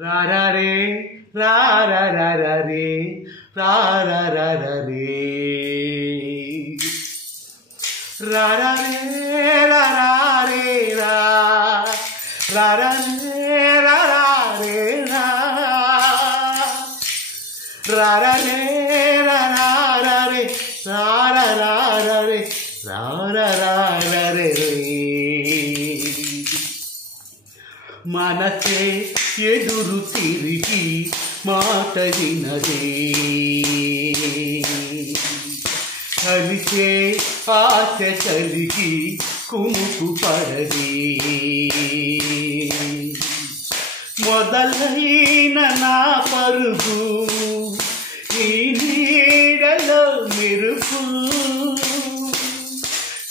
రా రా రే రా రా రా రా రే రా రా రా రా రే రా రా రే రా రా రే రా రా రా రే రా రా రే రా రా రా రే రా రా రా రే రా రా రా రా రే రా రా రా రా రే మనసే ఎదురు తిరిగి మాట వినదే కలిసే ఆశ కలిగి కుముకు పడదే మొదలైన నా పరుగు ఈ నీడలో మెరుపు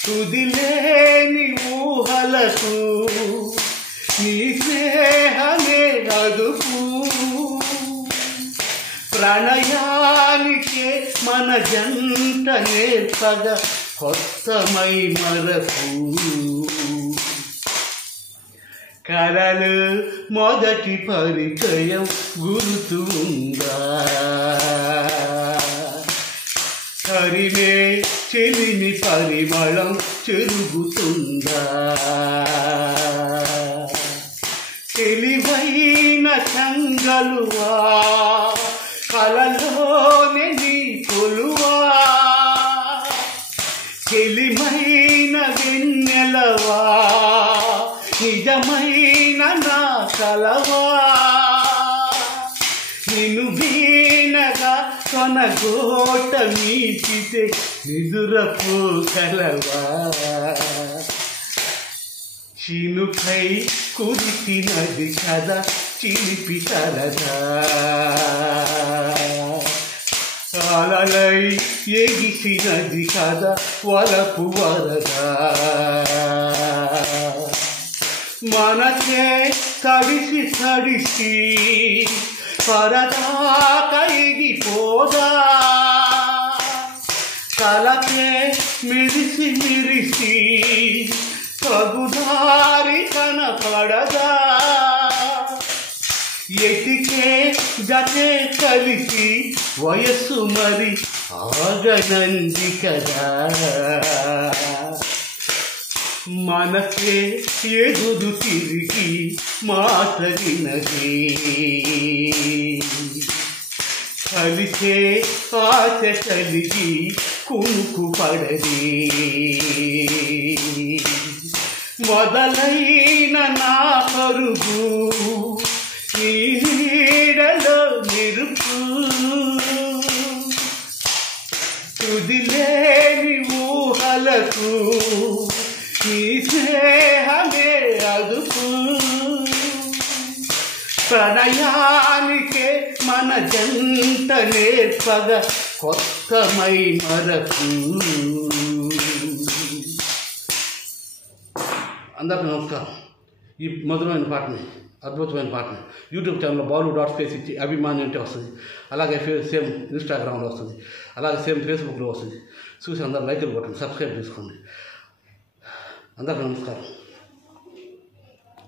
తుదిలేని ఊహలకు నీ స్నేహమే అదుపు ప్రణయానికే మన జంట నేర్పగా కొత్తమై మరపు కలలు మొదటి పరిచయం గుర్తుందా కరిమే చెలిమి పరిమళం చెరుగుతుందా తెలివైన సంగలువా కలలోనే నీ కొలువా చెలిమైన వెన్నెలవా నిజమైన నా కలవా నిన్ను వీణగా కొనగోట మీచితే నిదురపోగలవా చినుకై కురిసినది కదా చిలిపి సరదా అలలై ఎగిసినది కదా వలపు వరదా మనసే తడిసి తడిసి పరదా కైగిపోదా కలకే మిరిసి మిరిసి తగుదారి కనపడదా ఎతికే జతే కలిసి వయస్సు మరి ఆగనంది కదా మనసే ఎదురు తిరిగి మాట వినదే కలిసే ఆశ కలిగి కునుకు పడదే మొదలైన నా పరుగు ఈ నీడలో మెరుపు తుదిలేని ఊహలకు ఈ స్నేహమే అదుపు ప్రణయానికే మన జంట నేర్పగా కొత్తమై మరపు. అందరికీ నమస్కారం. ఈ మధురమైన పాటని, అద్భుతమైన పాటని యూట్యూబ్ ఛానల్లో బాలు.స్పేస్ ఇచ్చి అభిమాని అంటే వస్తుంది. అలాగే సేమ్ ఇన్స్టాగ్రామ్లో వస్తుంది, అలాగే సేమ్ ఫేస్బుక్లో వస్తుంది. చూసి అందరూ లైకులు కొట్టండి, సబ్స్క్రైబ్ చేసుకోండి. అందరికీ నమస్కారం.